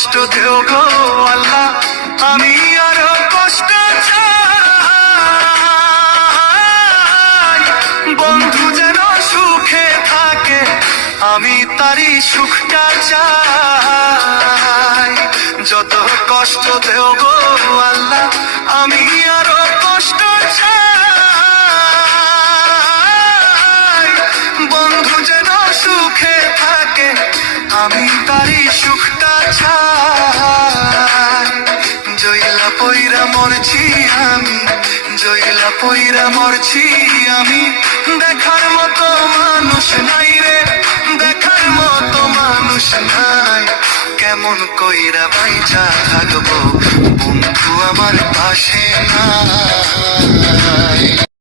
কষ্ট দেও গো আল্লাহ, আমি আরো কষ্ট চাই। বন্ধু যেন সুখে থাকে, আমি তারই সুখটা চাই। যত কষ্ট দেও গো আল্লাহ, আমি আরো কষ্ট চাই। বন্ধু যেন সুখে থাকে, আমি তারই সুখটা চাই। জইলা পইরা মরছি আমি, জইলা পইরা মরছি আমি, দেখার মতো মানুষ নাই রে, দেখার মতো মানুষ নাই। কেমন কইরা বাইচা থাকবো বন্ধু আমার পাশে না।